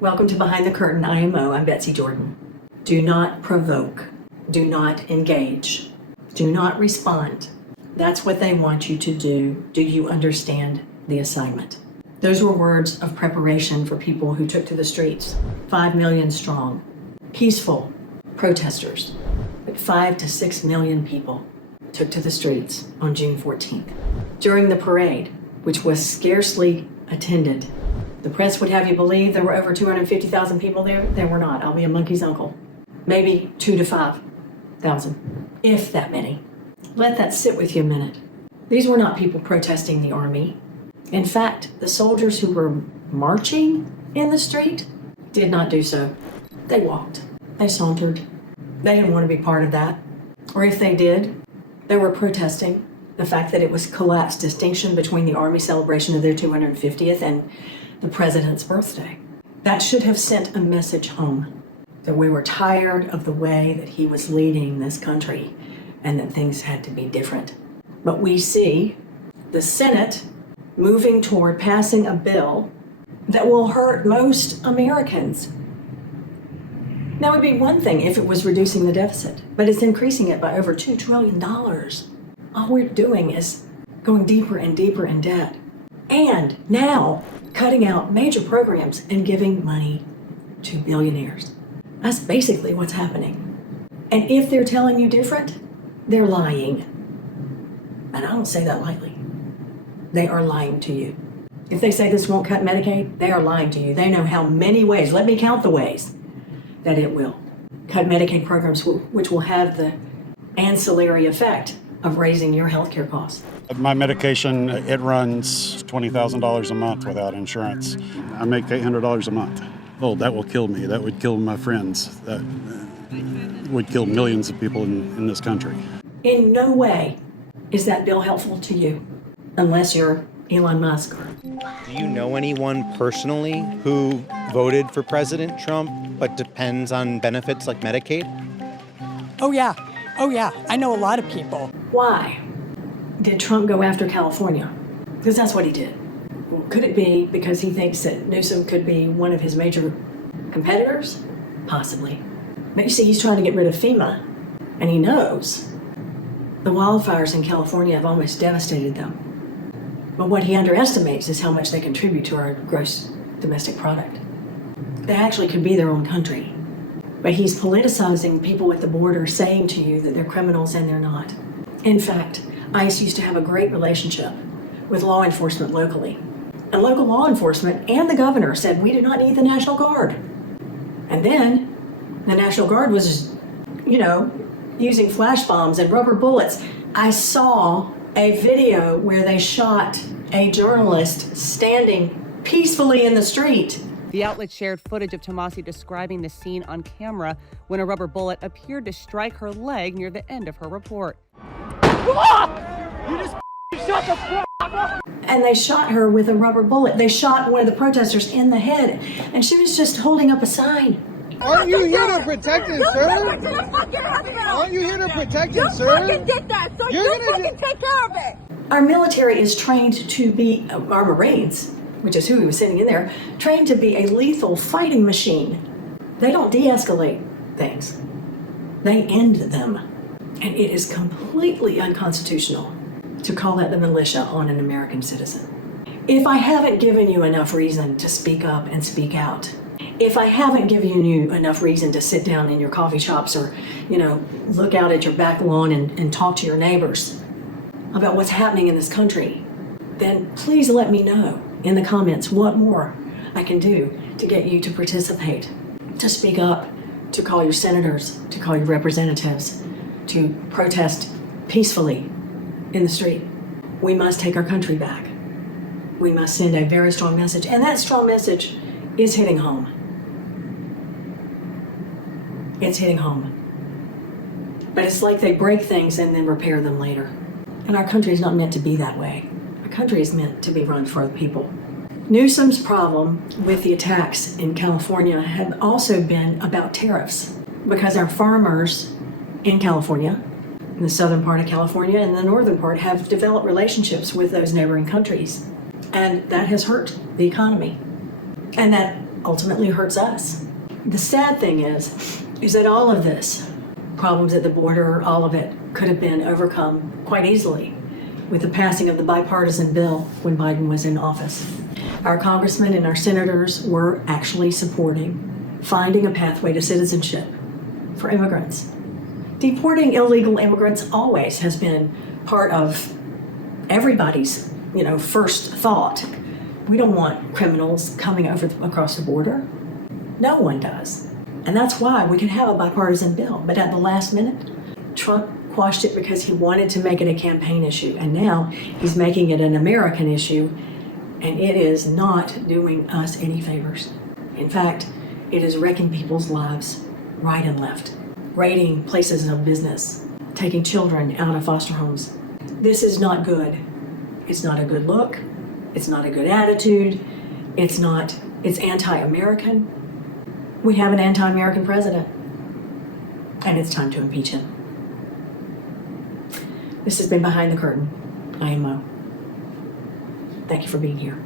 Welcome to Behind the Curtain IMO. I'm Betsy Jordan. Do not provoke. Do not engage. Do not respond. That's what they want you to do. Do you understand the assignment? Those were words of preparation for people who took to the streets. 5 million strong. Peaceful protesters. But 5 to 6 million people took to the streets on June 14th. During the parade, which was scarcely attended, the press would have you believe there were over 250,000 people there. There were not. I'll be a monkey's uncle. Maybe 2 to 5,000, if that many. Let that sit with you a minute. These were not people protesting the army. In fact, the soldiers who were marching in the street did not do so. They walked. They sauntered. They didn't want to be part of that. Or if they did, they were protesting the fact that it was collapsed distinction between the Army celebration of their 250th and the president's birthday. That should have sent a message home that we were tired of the way that he was leading this country and that things had to be different. But we see the Senate moving toward passing a bill that will hurt most Americans. That would be one thing if it was reducing the deficit, but it's increasing it by over $2 trillion. All we're doing is going deeper and deeper in debt. And now cutting out major programs and giving money to billionaires. That's basically what's happening. And if they're telling you different, they're lying. And I don't say that lightly. They are lying to you. If they say this won't cut Medicaid, they are lying to you. They know how many ways, let me count the ways, that it will cut Medicaid programs, which will have the ancillary effect of raising your healthcare costs. My medication, it runs $20,000 a month without insurance. I make $800 a month. Oh, that will kill me. That would kill my friends. That would kill millions of people in this country. In no way is that bill helpful to you, unless you're Elon Musk. Do you know anyone personally who voted for President Trump but depends on benefits like Medicaid? Oh yeah. I know a lot of people. Why did Trump go after California? Because that's what he did. Well, could it be because he thinks that Newsom could be one of his major competitors? Possibly. But you see, he's trying to get rid of FEMA, and he knows the wildfires in California have almost devastated them. But what he underestimates is how much they contribute to our gross domestic product. They actually could be their own country. But he's politicizing people at the border, saying to you that they're criminals and they're not. In fact, ICE used to have a great relationship with law enforcement locally. And local law enforcement and the governor said, we do not need the National Guard. And then the National Guard was, using flash bombs and rubber bullets. I saw a video where they shot a journalist standing peacefully in the street. The outlet shared footage of Tomasi describing the scene on camera when a rubber bullet appeared to strike her leg near the end of her report. You just shut the fuck up! And they shot her with a rubber bullet. They shot one of the protesters in the head, and she was just holding up a sign. Aren't you here to protect and serve? Aren't you here to protect and serve? You fucking did that, so you fucking take care of it! Our military is trained to be, our Marines, which is who he was sending in there, trained to be a lethal fighting machine. They don't de-escalate things. They end them. And it is completely unconstitutional to call that the militia on an American citizen. If I haven't given you enough reason to speak up and speak out, if I haven't given you enough reason to sit down in your coffee shops or, look out at your back lawn and talk to your neighbors about what's happening in this country, then please let me know in the comments what more I can do to get you to participate, to speak up, to call your senators, to call your representatives, to protest peacefully in the street. We must take our country back. We must send a very strong message, and that strong message is hitting home. It's hitting home. But it's like they break things and then repair them later. And our country is not meant to be that way. Our country is meant to be run for the people. Newsom's problem with the attacks in California have also been about tariffs, because our farmers in California, in the southern part of California and the northern part, have developed relationships with those neighboring countries. And that has hurt the economy. And that ultimately hurts us. The sad thing is that all of this, problems at the border, all of it could have been overcome quite easily with the passing of the bipartisan bill when Biden was in office. Our congressmen and our senators were actually supporting finding a pathway to citizenship for immigrants. Deporting illegal immigrants always has been part of everybody's, first thought. We don't want criminals coming across the border. No one does. And that's why we can have a bipartisan bill. But at the last minute, Trump quashed it because he wanted to make it a campaign issue. And now he's making it an American issue. And it is not doing us any favors. In fact, it is wrecking people's lives right and left. Raiding places of business. Taking children out of foster homes. This is not good. It's not a good look. It's not a good attitude. It's anti-American. We have an anti-American president. And it's time to impeach him. This has been Behind the Curtain. I am Mo. Thank you for being here.